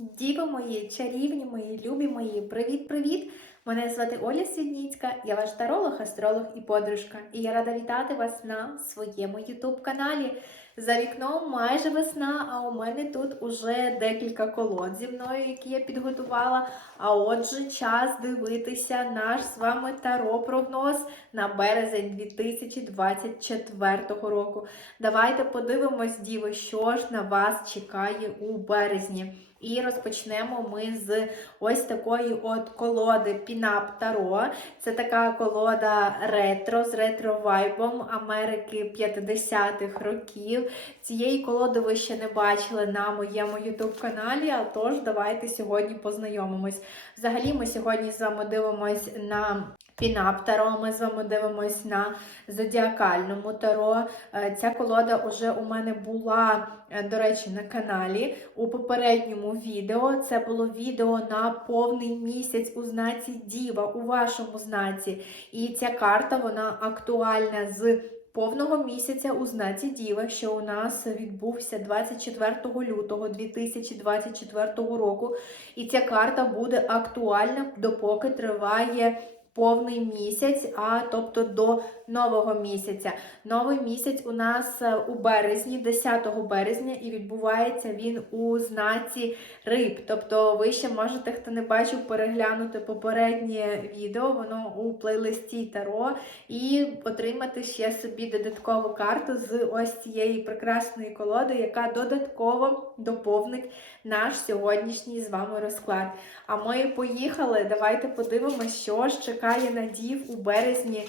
Діви мої, чарівні мої, любі мої, привіт-привіт! Мене звати Оля Свідніцька, я ваш таролог, астролог і подружка. І я рада вітати вас на своєму ютуб-каналі. За вікном майже весна, а у мене тут уже декілька колод зі мною, які я підготувала. А отже, час дивитися наш з вами таро-прогноз на березень 2024 року. Давайте подивимось, діви, що ж на вас чекає у березні. І розпочнемо ми з ось такої от колоди Пінап Таро. Це така колода ретро з ретро-вайбом Америки 50-х років. Цієї колоди ви ще не бачили на моєму YouTube-каналі, а тож давайте сьогодні познайомимось. Взагалі, ми сьогодні з вами дивимось на Пінап Таро, ми з вами дивимось на зодіакальному таро. Е, Ця колода вже у мене була, е, до речі, на каналі у попередньому відео. Це було відео на повний місяць у знаці Діва, у вашому знаці. І ця карта вона актуальна з. Повного місяця у знаці Діва, що у нас відбувся 24 лютого 2024 року. І ця карта буде актуальна допоки триває повний місяць, а тобто до нового місяця. Новий місяць у нас е, у березні, 10 березня, і відбувається він у знаці риб. Тобто ви ще можете, хто не бачив, переглянути попереднє відео, воно у плейлисті Таро, і отримати ще собі додаткову карту з ось цієї прекрасної колоди, яка додатково доповнить наш сьогоднішній з вами розклад. А ми поїхали. Давайте подивимося, що ж чекає на дів у березні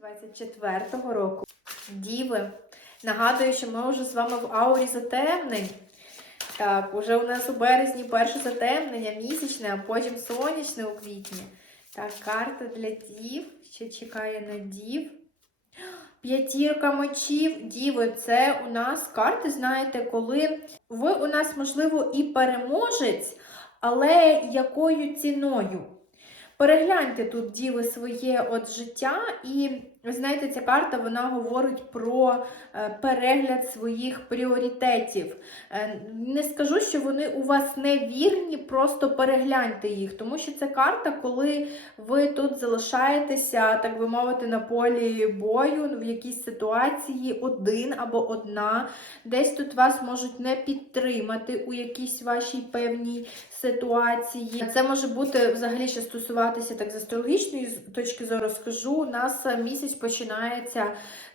2024 року. Діви. Нагадую, що ми вже з вами в аурі затемнень. Так, уже у нас у березні перше затемнення, місячне, а потім сонячне у квітні. Так, карта для дів. Що чекає на дів? П'ятірка мечів, діви, це у нас карти, знаєте, коли ви у нас, можливо, і переможець, але якою ціною? Перегляньте тут, діви, своє от життя, і ви знаєте, ця карта вона говорить про е, перегляд своїх пріоритетів. Е, Не скажу, що вони у вас не вірні, просто перегляньте їх, тому що це карта, коли ви тут залишаєтеся, так би мовити, на полі бою в якійсь ситуації один або одна. Десь тут вас можуть не підтримати у якійсь вашій певній ситуації. Це може бути взагалі ще стосуватися так з астрологічної точки зору. Скажу, у нас місяць починається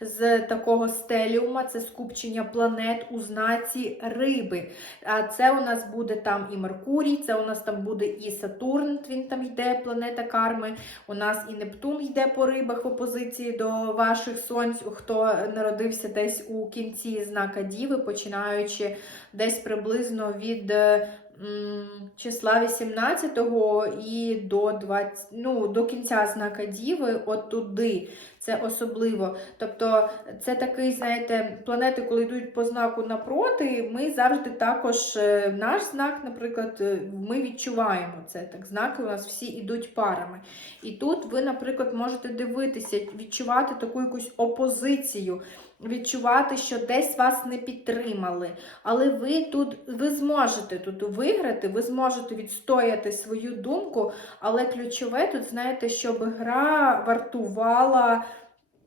з такого стеліума, це скупчення планет у знаці риби. А це у нас буде там і Меркурій, це у нас там буде і Сатурн, він там йде, планета карми. У нас і Нептун йде по рибах в опозиції до ваших сонць, хто народився десь у кінці знака Діви, починаючи десь приблизно від числа 18 і до 20, ну, до кінця знака Діви, от туди. Це особливо. Тобто, це такий, знаєте, планети, коли йдуть по знаку напроти, ми завжди також е, наш знак, наприклад, е, ми відчуваємо це. Так, знаки у нас всі йдуть парами. І тут ви, наприклад, можете дивитися, відчувати таку якусь опозицію. Відчувати, що десь вас не підтримали. Але ви тут ви зможете тут виграти, ви зможете відстояти свою думку, але ключове тут, знаєте, щоб гра вартувала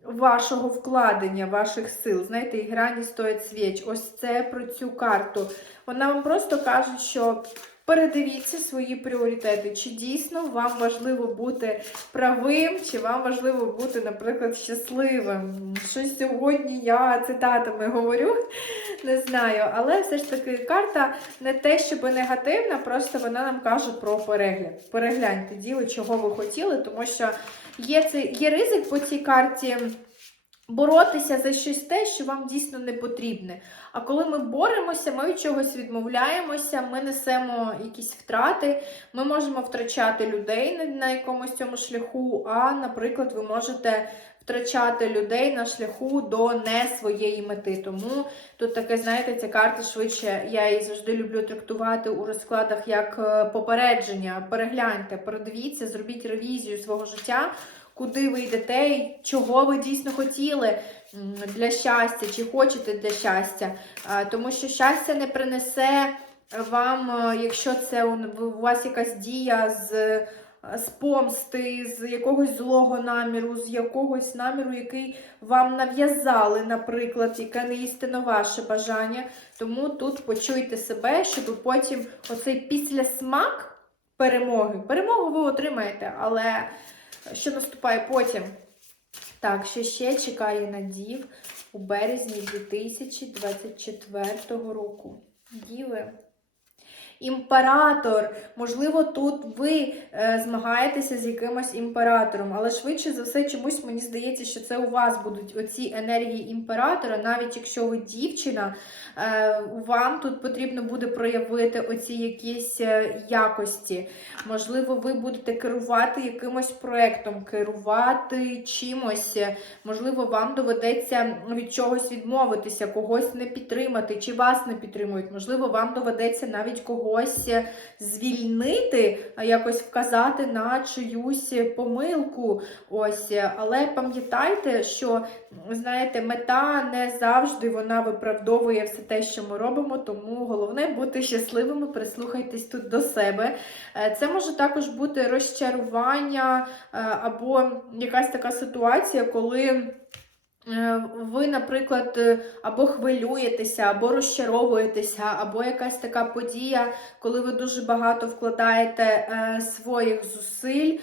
вашого вкладення, ваших сил. Знаєте, і грані не стоїть свіч. Ось це про цю карту. Вона вам просто каже, що. Передивіться свої пріоритети. Чи дійсно вам важливо бути правим, чи вам важливо бути, наприклад, щасливим. Щось сьогодні я цитатами говорю, не знаю. Але все ж таки карта не те, щоб негативна, просто вона нам каже про перегляд. Перегляньте діло, чого ви хотіли, тому що є, це, є ризик по цій карті. Боротися за щось те, що вам дійсно не потрібне. А коли ми боремося, ми від чогось відмовляємося, ми несемо якісь втрати, ми можемо втрачати людей на якомусь цьому шляху. А, наприклад, ви можете втрачати людей на шляху до не своєї мети. Тому тут таке, знаєте, ця карта швидше, я її завжди люблю трактувати у розкладах як е, попередження. Перегляньте, передивіться, зробіть ревізію свого життя куди ви йдете, чого ви дійсно хотіли для щастя, чи хочете для щастя. Тому що щастя не принесе вам, е, якщо це у у вас якась дія з, е, з помсти, з якогось злого наміру, з якогось наміру, який вам нав'язали, наприклад, яке не істинно ваше бажання. Тому тут почуйте себе, щоб потім оцей післясмак перемоги. Перемогу ви отримаєте, але що наступає потім? Так, що ще чекає на дів у березні 2024 року. Діви. Імператор. Можливо, тут ви е, змагаєтеся з якимось імператором, але швидше за все, чомусь мені здається, що це у вас будуть оці енергії імператора, навіть якщо ви дівчина, е, вам тут потрібно буде проявити оці якісь е, якості. Можливо, ви будете керувати якимось проєктом, керувати чимось. Можливо, вам доведеться від чогось відмовитися, когось не підтримати, чи вас не підтримують. Можливо, вам доведеться навіть когось звільнити, якось вказати на чиюсь помилку. Ось, але пам'ятайте, що знаєте, мета не завжди вона виправдовує все те, що ми робимо. Тому головне бути щасливими, прислухайтесь тут до себе. Е, Це може також бути розчарування е, або якась така ситуація, коли. Ви, наприклад, е, або хвилюєтеся, або розчаровуєтеся, або якась така подія, коли ви дуже багато вкладаєте е, своїх зусиль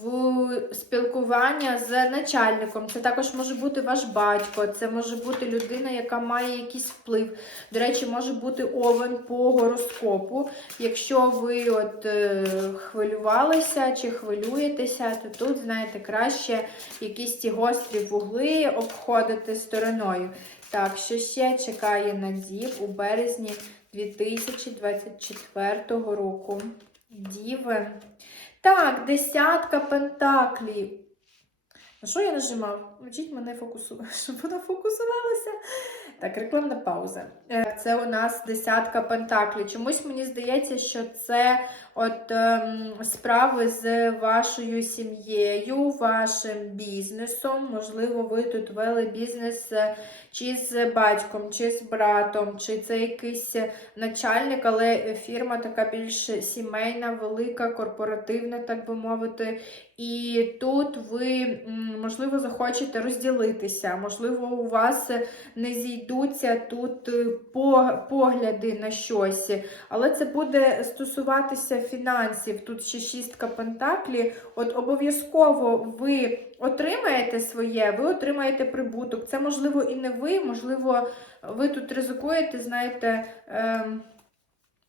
в спілкування з начальником. Це також може бути ваш батько, це може бути людина, яка має якийсь вплив. До речі, може бути овен по гороскопу. Якщо ви от е, хвилювалися чи хвилюєтеся, то тут, знаєте, краще якісь ті гострі вугли обходити стороною. Так, що ще чекає на дів у березні 2024 року? Діви. Так, десятка пентаклів. На що я нажимав? Вчіть мене фокусувати, щоб вона фокусувалася. Так, рекламна пауза. Е, Це у нас десятка пентаклів. Чомусь мені здається, що це от ем, справи з вашою сім'єю, вашим бізнесом. Можливо, ви тут вели бізнес е, чи з батьком, чи з братом, чи це якийсь начальник, але фірма така більш сімейна, велика, корпоративна, так би мовити. І тут ви, можливо, захочете розділитися, можливо, у вас не зійдуться тут е, погляди на щось, але це буде стосуватися фінансів. Тут ще шістка пентаклі. От обов'язково ви отримаєте своє, ви отримаєте прибуток. Це можливо і не ви, можливо, ви тут ризикуєте, знаєте. ем,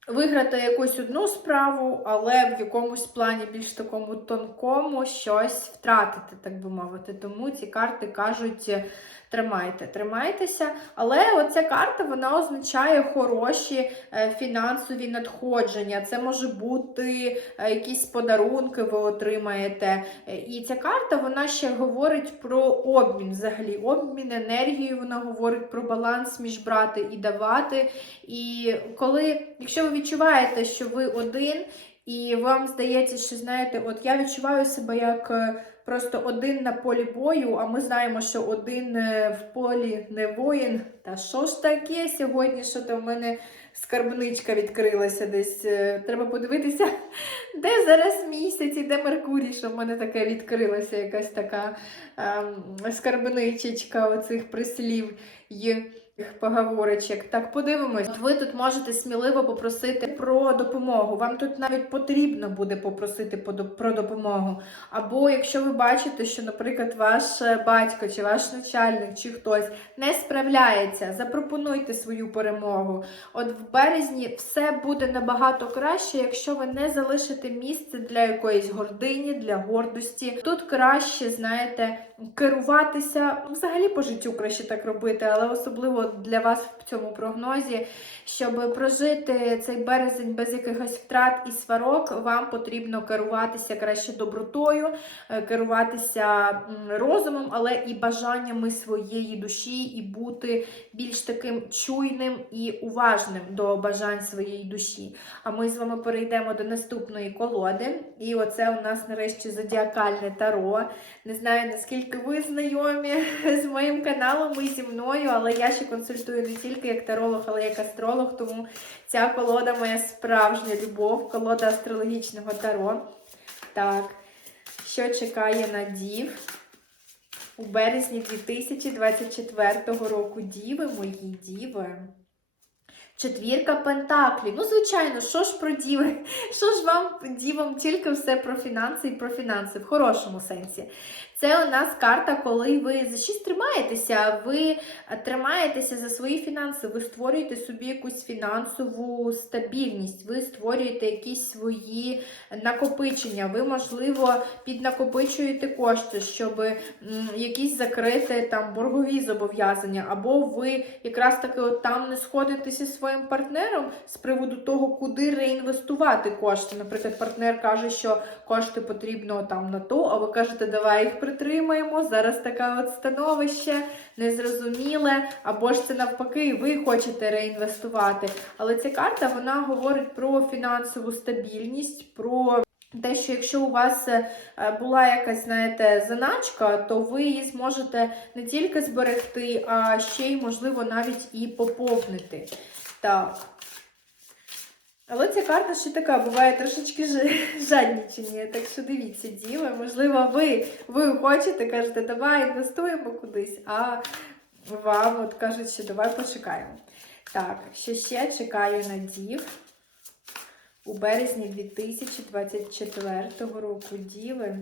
Виграти якусь одну справу, але в якомусь плані більш такому тонкому щось втратити, так би мовити. Тому ці карти кажуть: тримайте, тримайтеся. Але оця карта вона означає хороші е, фінансові надходження. Це може бути е, якісь подарунки, ви отримаєте. Е, І ця карта вона ще говорить про обмін взагалі. Обмін енергією, вона говорить про баланс між брати і давати. І коли, якщо ви відчуваєте, що ви один, і вам здається, що знаєте, от я відчуваю себе як е, просто один на полі бою, а ми знаємо, що один е, в полі не воїн. Та що ж таке сьогодні, що там в мене скарбничка відкрилася десь. е, Треба подивитися, де зараз місяць і де Меркурій, що в мене таке відкрилася якась така ем, скарбничечка оцих прислів і поговорочок. Так, подивимось. Ви тут можете сміливо попросити про допомогу. Вам тут навіть потрібно буде попросити про допомогу. Або якщо ви бачите, що, наприклад, ваш е, батько чи ваш начальник, чи хтось не справляється, запропонуйте свою перемогу. От в березні все буде набагато краще, якщо ви не залишите місце для якоїсь гордині, для гордості. Тут краще, знаєте, керуватися взагалі по життю краще так робити, але особливо для вас в цьому прогнозі, щоб прожити цей березень без якихось втрат і сварок, вам потрібно керуватися краще добротою, е, керуватися розумом, але і бажаннями своєї душі, і бути більш таким чуйним і уважним до бажань своєї душі. А ми з вами перейдемо до наступної колоди. І оце у нас нарешті зодіакальне таро. Не знаю, наскільки ви знайомі з моїм каналом і зі мною, але я ще консультую не тільки як таролог, але як астролог, тому ця колода моя справжня любов, колода астрологічного таро. Так, що чекає на дів? У березні 2024 року діви, мої діви. Четвірка пентаклів. Ну, звичайно, що ж про діви? Що ж вам, дівам, тільки все про фінанси і про фінанси в хорошому сенсі. Це у нас карта, коли ви за щось тримаєтеся, ви тримаєтеся за свої фінанси, ви створюєте собі якусь фінансову стабільність, ви створюєте якісь свої накопичення, ви, можливо, піднакопичуєте кошти, щоб якісь закрити там боргові зобов'язання, або ви якраз таки от там не сходитеся зі своїм партнером з приводу того, куди реінвестувати кошти. Наприклад, партнер каже, що кошти потрібно там на то, а ви кажете, давай їх притримаємо. Зараз таке от становище незрозуміле, або ж це навпаки, ви хочете реінвестувати. Але ця карта вона говорить про фінансову стабільність, про те, що якщо у вас е, була якась, знаєте, заначка, то ви її зможете не тільки зберегти, а ще й, можливо, навіть і поповнити. Так. Але ця карта ще така буває трошечки жаднічення, так що дивіться, діви, можливо, ви, ви хочете, кажете, давай інвестуємо кудись, а вам от кажуть, що давай почекаємо. Так, що ще чекає на дів у березні 2024 року діви.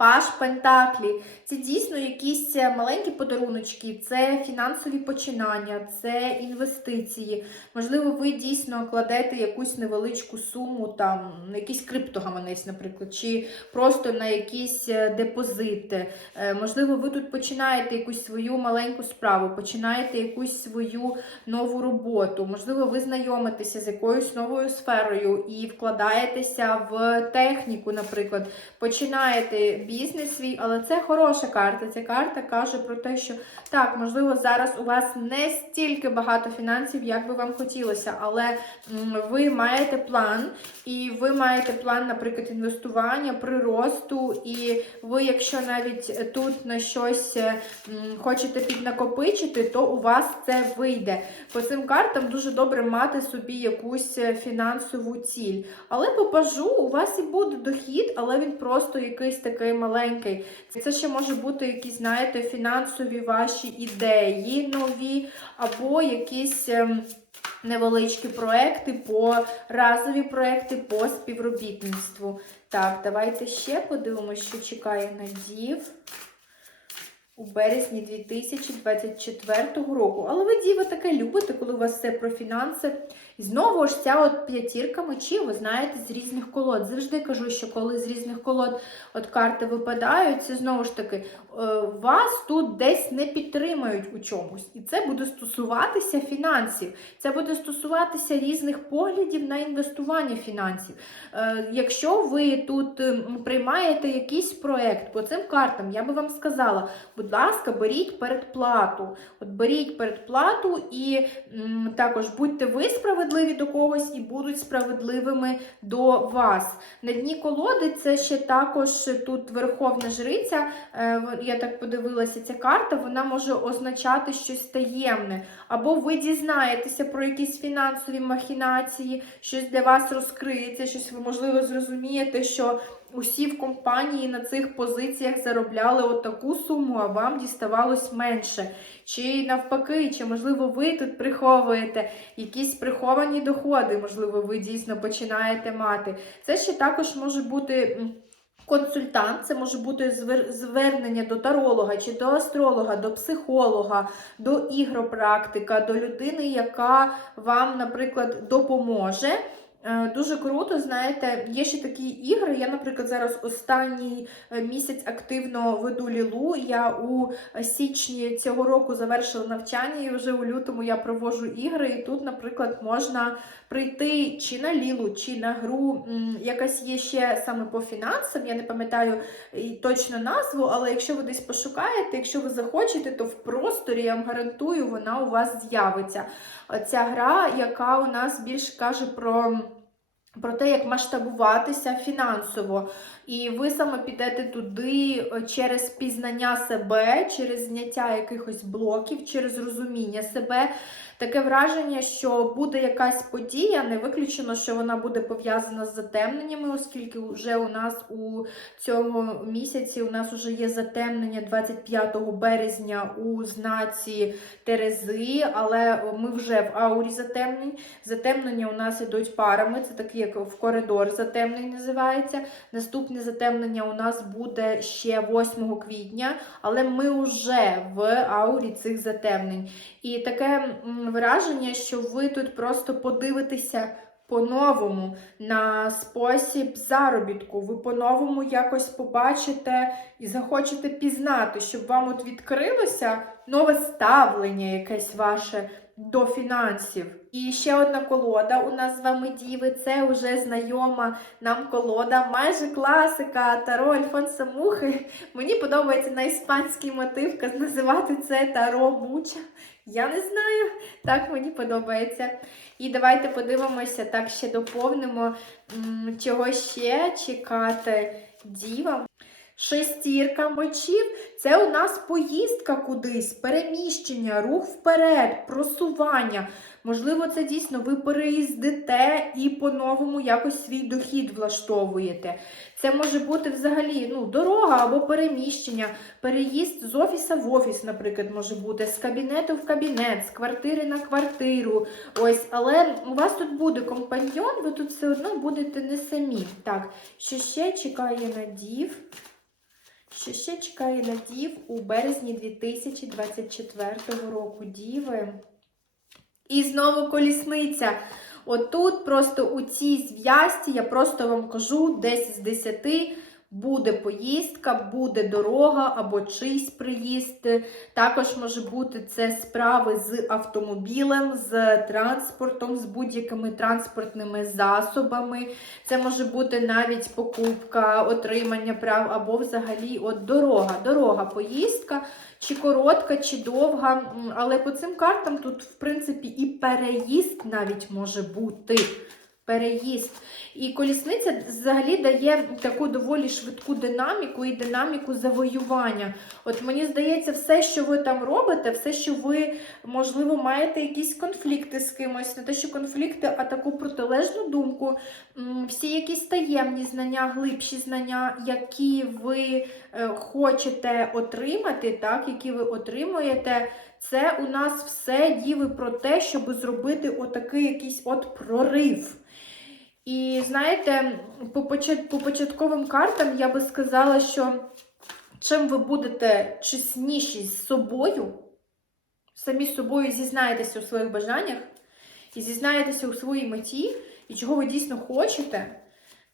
Паш Пентаклі. Це дійсно якісь е, маленькі подаруночки, це фінансові починання, це інвестиції. Можливо, ви дійсно кладете якусь невеличку суму, там, на якийсь криптогаманець, наприклад, чи просто на якісь е, депозити. Е, Можливо, ви тут починаєте якусь свою маленьку справу, починаєте якусь свою нову роботу. Можливо, ви знайомитеся з якоюсь новою сферою і вкладаєтеся в техніку, наприклад, починаєте бізнес свій, але це хороша карта. Ця карта каже про те, що так, можливо, зараз у вас не стільки багато фінансів, як би вам хотілося, але ви маєте план, і ви маєте план, наприклад, інвестування, приросту, і ви, якщо навіть тут на щось е, хочете піднакопичити, то у вас це вийде. По цим картам дуже добре мати собі якусь е, фінансову ціль. Але по пажу у вас і буде дохід, але він просто якийсь такий маленький. Це ще може бути якісь, знаєте, фінансові ваші ідеї нові, або якісь. ем, Невеличкі проекти по разові проекти по співробітництву. Так, давайте ще подивимося, що чекає на дів у березні 2024 року. Але ви, діва, таке любите, коли у вас все про фінанси. Знову ж ця от п'ятірка мечів, ви знаєте, з різних колод. Завжди кажу, що коли з різних колод от карти випадають, це знову ж таки, вас тут десь не підтримають у чомусь. І це буде стосуватися фінансів. Це буде стосуватися різних поглядів на інвестування фінансів. Е, Якщо ви тут приймаєте якийсь проект по цим картам, я би вам сказала, будь ласка, беріть передплату. От беріть передплату і також будьте ви справедливі до когось і будуть справедливими до вас. На дні колоди це ще також тут Верховна Жриця. Я так подивилася, ця карта вона може означати щось таємне. Або ви дізнаєтеся про якісь фінансові махінації, щось для вас розкриється, щось ви можливо зрозумієте, що усі в компанії на цих позиціях заробляли отаку суму, а вам діставалось менше. Чи навпаки, чи можливо ви тут приховуєте якісь приховані доходи, можливо, ви дійсно починаєте мати. Це ще також може бути. Консультант це може бути звер- звернення до таролога чи до астролога, до психолога, до ігропрактика, до людини, яка вам, наприклад, допоможе. Е, Дуже круто, знаєте, є ще такі ігри. Я, наприклад, зараз останній е, місяць активно веду лілу. Я у січні цього року завершила навчання, і вже у лютому я проводжу ігри. І тут, наприклад, можна прийти чи на лілу, чи на гру. Якась є ще саме по фінансам. Я не пам'ятаю і точно назву, але якщо ви десь пошукаєте, якщо ви захочете, то в просторі я вам гарантую, вона у вас з'явиться. Ця гра, яка у нас більше каже про про те, як масштабуватися фінансово. І ви саме підете туди е, через пізнання себе, через зняття якихось блоків, через розуміння себе. Таке враження, що буде якась подія, не виключено, що вона буде пов'язана з затемненнями, оскільки вже у нас у цьому місяці у нас вже є затемнення 25 березня у знаці Терези, але ми вже в аурі затемнень. Затемнення у нас ідуть парами, це такі, як в коридор затемнень називається. Наступне затемнення у нас буде ще 8 квітня, але ми вже в аурі цих затемнень. І таке враження, що ви тут просто подивитеся по-новому на спосіб заробітку. Ви по-новому якось побачите і захочете пізнати, щоб вам от відкрилося нове ставлення якесь ваше до фінансів. І ще одна колода у нас з вами діви. Це вже знайома нам колода, майже класика Таро Альфонса Мухи. Мені подобається на іспанський мотив називати це Таро Буча. Я не знаю, так мені подобається. І давайте подивимося, так ще доповнимо, чого ще чекати дівам. Шестірка мечів це у нас поїздка кудись, переміщення, рух вперед, просування. Можливо, це дійсно ви переїздите і по-новому якось свій дохід влаштовуєте. Це може бути взагалі ну, дорога або переміщення, переїзд з офіса в офіс, наприклад, може бути, з кабінету в кабінет, з квартири на квартиру. Ось, але у вас тут буде компаньйон, ви тут все одно будете не самі. Так, що ще чекає надів? Що ще чекає на дів у березні 2024 року Діви? І знову колісниця. Отут, просто у цій зв'язці, я просто вам кажу, 10 з 10 буде поїздка, буде дорога або чийсь приїзд. Також може бути це справи з автомобілем, з транспортом, з будь-якими транспортними засобами. Це може бути навіть покупка, отримання прав, або взагалі от дорога. Дорога, поїздка, чи коротка, чи довга. Але по цим картам тут, в принципі, і переїзд навіть може бути. Переїзд. І колісниця взагалі дає таку доволі швидку динаміку і динаміку завоювання. От мені здається, все, що ви там робите, все, що ви, можливо, маєте якісь конфлікти з кимось, не те, що конфлікти, а таку протилежну думку, всі якісь таємні знання, глибші знання, які ви е, хочете отримати, так, які ви отримуєте. Це у нас все діви про те, щоб зробити отакий якийсь от прорив. І знаєте, по, почат- по початковим картам я би сказала, що чим ви будете чесніші з собою, самі з собою зізнаєтеся у своїх бажаннях і зізнаєтеся у своїй меті, і чого ви дійсно хочете,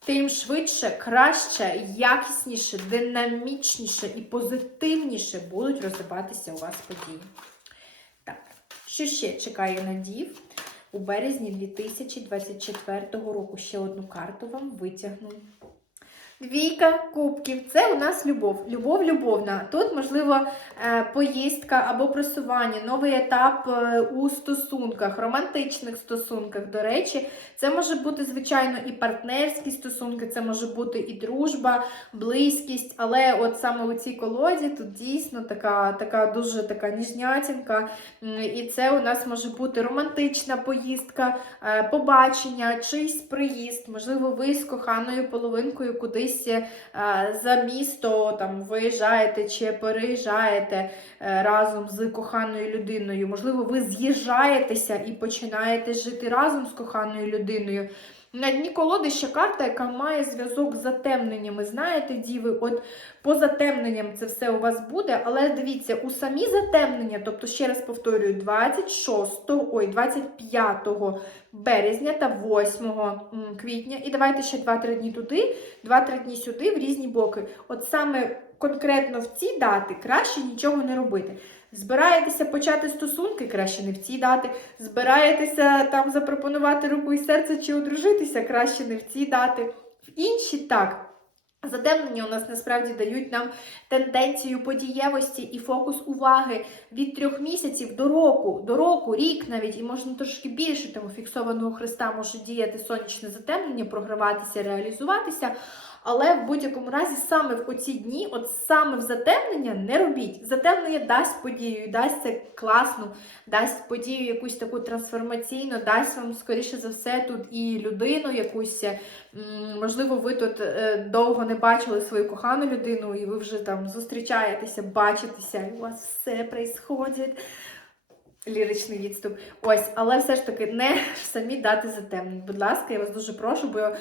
тим швидше, краще, якісніше, динамічніше і позитивніше будуть розвиватися у вас події. Так, що ще чекає надів? У березні 2024 року ще одну карту вам витягну. Двійка кубків це у нас любов. Любов любовна. Тут, можливо, е, поїздка або просування, новий етап е, у стосунках, романтичних стосунках. До речі, це може бути, звичайно, і партнерські стосунки, це може бути і дружба, близькість. Але от саме у цій колоді тут дійсно така, така дуже така ніжнятінка. І це у нас може бути романтична поїздка, е, побачення, чийсь приїзд. Можливо, ви з коханою половинкою кудись е, за місто там виїжджаєте чи переїжджаєте е, разом з коханою людиною. Можливо, ви з'їжджаєтеся і починаєте жити разом з коханою людиною. На дні колоди ще карта, яка має зв'язок з затемненнями. Знаєте, діви, от по затемненням це все у вас буде, але дивіться, у самі затемнення, тобто, ще раз повторюю, 26, ой, 25 березня та 8 квітня. І давайте ще 2-3 дні туди, 2-3 дні сюди, в різні боки. От саме конкретно в ці дати краще нічого не робити. Збираєтеся почати стосунки, краще не в ці дати. Збираєтеся там запропонувати руку і серце чи одружитися, краще не в ці дати. В інші так. Затемнення у нас насправді дають нам тенденцію подієвості і фокус уваги від трьох місяців до року, до року, рік навіть, і можна трошки більше, тому фіксованого хреста може діяти сонячне затемнення, програватися, реалізуватися. Але в будь-якому разі саме в оці дні, от саме в затемнення не робіть. Затемнення дасть подію, дасть це класну, дасть подію якусь таку трансформаційну, дасть вам, скоріше за все, тут і людину якусь. Можливо, ви тут е, довго не бачили свою кохану людину, і ви вже там зустрічаєтеся, бачитеся, і у вас все происходить. Ліричний відступ. Ось, але все ж таки не самі дати затемнень. Будь ласка, я вас дуже прошу, бо е,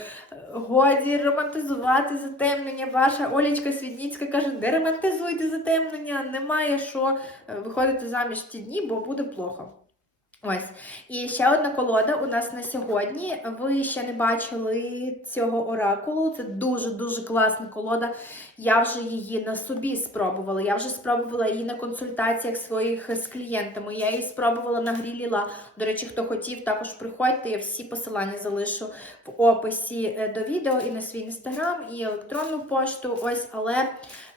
годі романтизувати затемнення. Ваша Олічка Свідніцька каже, не романтизуйте затемнення, немає що е, виходити заміж ті дні, бо буде плохо. Ось. І ще одна колода у нас на сьогодні. Ви ще не бачили цього оракулу. Це дуже-дуже класна колода. Я вже її на собі спробувала. Я вже спробувала її на консультаціях своїх з клієнтами. Я її спробувала на грі Ліла. До речі, хто хотів, також приходьте. Я всі посилання залишу в описі е, до відео і на свій інстаграм, і електронну пошту. Ось, але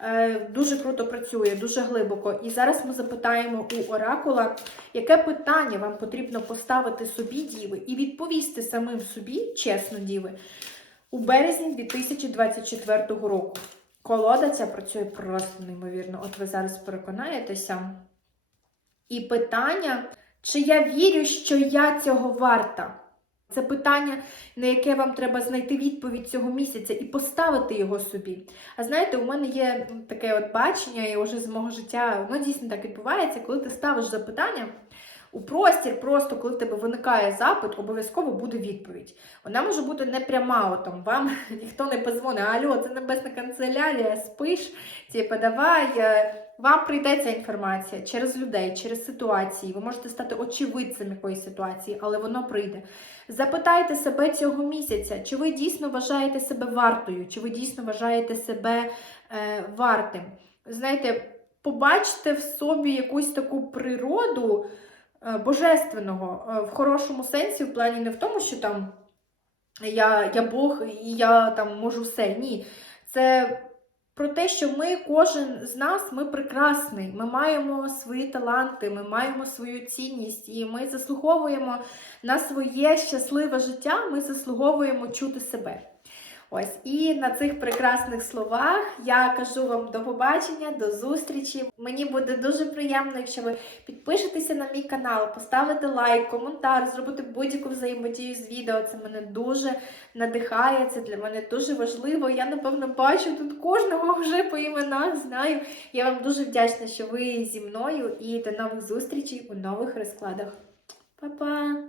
е, дуже круто працює, дуже глибоко. І зараз ми запитаємо у оракула, яке питання вам потрібно поставити собі, діви, і відповісти самим собі, чесно, діви, у березні 2024 року. Колода ця працює просто неймовірно. От ви зараз переконаєтеся. І питання, чи я вірю, що я цього варта? Це питання, на яке вам треба знайти відповідь цього місяця і поставити його собі. А знаєте, у мене є таке от бачення, і вже з мого життя, воно дійсно так відбувається, коли ти ставиш запитання у простір, просто коли в тебе виникає запит, обов'язково буде відповідь. Вона може бути не пряма, от там вам ніхто не позвонить, алло, це небесна канцелярія, спиш, типу, давай. е, Вам прийде ця інформація через людей, через ситуації. Ви можете стати очевидцем якоїсь ситуації, але воно прийде. Запитайте себе цього місяця, чи ви дійсно вважаєте себе вартою, чи ви дійсно вважаєте себе е, вартим. Знаєте, побачте в собі якусь таку природу божественного е, в хорошому сенсі, в плані не в тому, що там я, я Бог і я там можу все. Ні. Це про те, що ми, кожен з нас, ми прекрасний, ми маємо свої таланти, ми маємо свою цінність, і ми заслуговуємо на своє щасливе життя, ми заслуговуємо чути себе. Ось і на цих прекрасних словах я кажу вам до побачення, до зустрічі. Мені буде дуже приємно, якщо ви підпишетеся на мій канал, поставите лайк, коментар, зробите будь-яку взаємодію з відео. Це мене дуже надихає, це для мене дуже важливо. Я, напевно, бачу тут кожного вже по іменах, знаю. Я вам дуже вдячна, що ви зі мною, і до нових зустрічей у нових розкладах. Па-па!